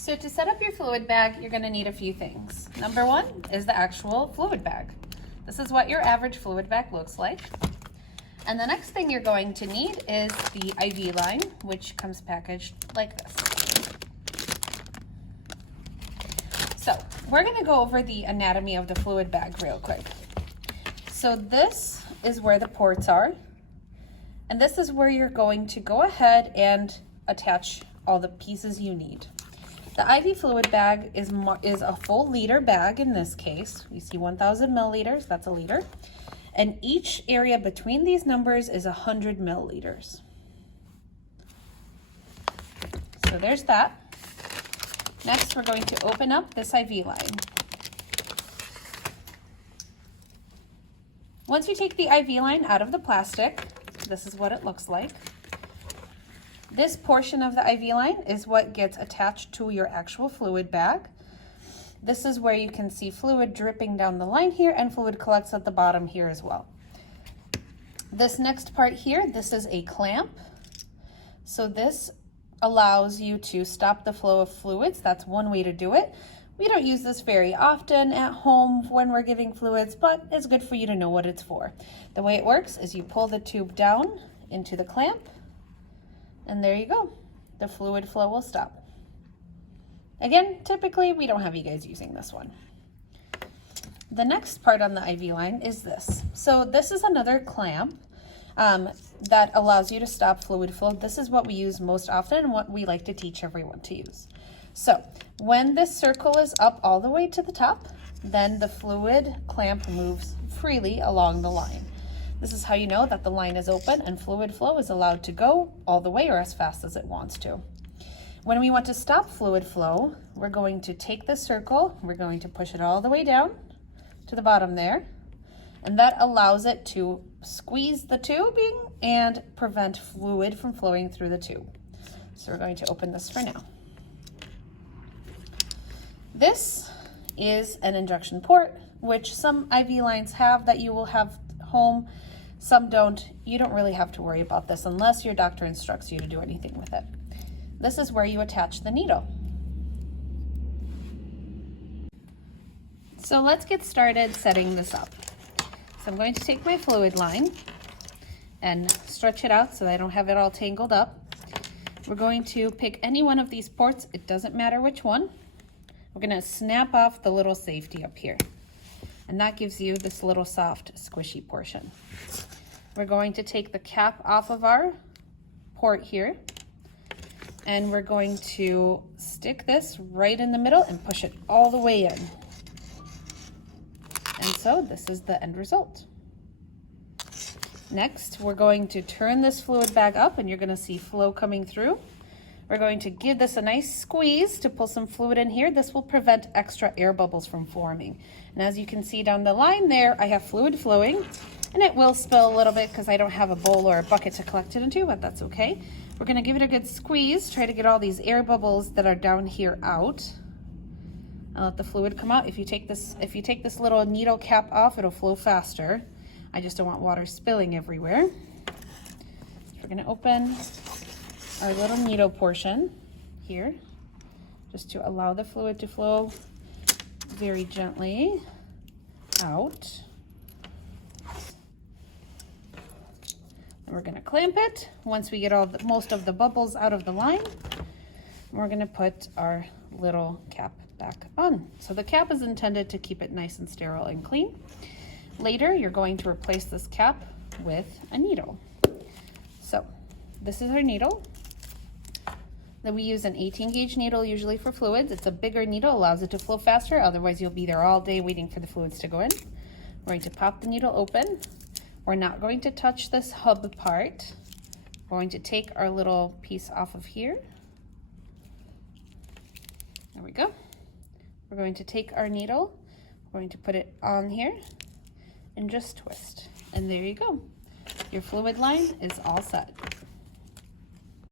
So to set up your fluid bag, you're going to need a few things. Number one is the actual fluid bag. This is what your average fluid bag looks like. And the next thing you're going to need is the IV line, which comes packaged like this. So we're going to go over the anatomy of the fluid bag real quick. So this is where the ports are, and this is where you're going to go ahead and attach all the pieces you need. The IV fluid bag is a full liter bag in this case. You see 1,000 milliliters, that's a liter. And each area between these numbers is 100 milliliters. So there's that. Next, we're going to open up this IV line. Once you take the IV line out of the plastic, this is what it looks like. This portion of the IV line is what gets attached to your actual fluid bag. This is where you can see fluid dripping down the line here, and fluid collects at the bottom here as well. This next part here, this is a clamp. So this allows you to stop the flow of fluids. That's one way to do it. We don't use this very often at home when we're giving fluids, but it's good for you to know what it's for. The way it works is you pull the tube down into the clamp, and there you go. The fluid flow will stop. Again, typically we don't have you guys using this one. The next part on the IV line is this. So this is another clamp that allows you to stop fluid flow. This is what we use most often and what we like to teach everyone to use. So when this circle is up all the way to the top, then the fluid clamp moves freely along the line. This is how you know that the line is open and fluid flow is allowed to go all the way or as fast as it wants to. When we want to stop fluid flow, we're going to take this circle, we're going to push it all the way down to the bottom there, and that allows it to squeeze the tubing and prevent fluid from flowing through the tube. So we're going to open this for now. This is an injection port, which some IV lines have that you will have home. Some don't. You don't really have to worry about this unless your doctor instructs you to do anything with it. This is where you attach the needle. So let's get started setting this up. So I'm going to take my fluid line and stretch it out so I don't have it all tangled up. We're going to pick any one of these ports. It doesn't matter which one. We're going to snap off the little safety up here, and that gives you this little soft squishy portion. We're going to take the cap off of our port here, and we're going to stick this right in the middle and push it all the way in. And so this is the end result. Next, we're going to turn this fluid bag up, and you're going to see flow coming through. We're going to give this a nice squeeze to pull some fluid in here. This will prevent extra air bubbles from forming. And as you can see down the line there, I have fluid flowing, and it will spill a little bit because I don't have a bowl or a bucket to collect it into, but that's okay. We're going to give it a good squeeze, try to get all these air bubbles that are down here out, and let the fluid come out. If you take this little needle cap off, it'll flow faster. I just don't want water spilling everywhere. So we're going to open our little needle portion here, just to allow the fluid to flow very gently out. And we're going to clamp it. Once we get most of the bubbles out of the line, we're going to put our little cap back on. So the cap is intended to keep it nice and sterile and clean. Later, you're going to replace this cap with a needle. So this is our needle. Then we use an 18 gauge needle usually for fluids. It's a bigger needle, allows it to flow faster. Otherwise, you'll be there all day waiting for the fluids to go in. We're going to pop the needle open. We're not going to touch this hub part. We're going to take our little piece off of here. There we go. We're going to take our needle. We're going to put it on here and just twist. And there you go. Your fluid line is all set.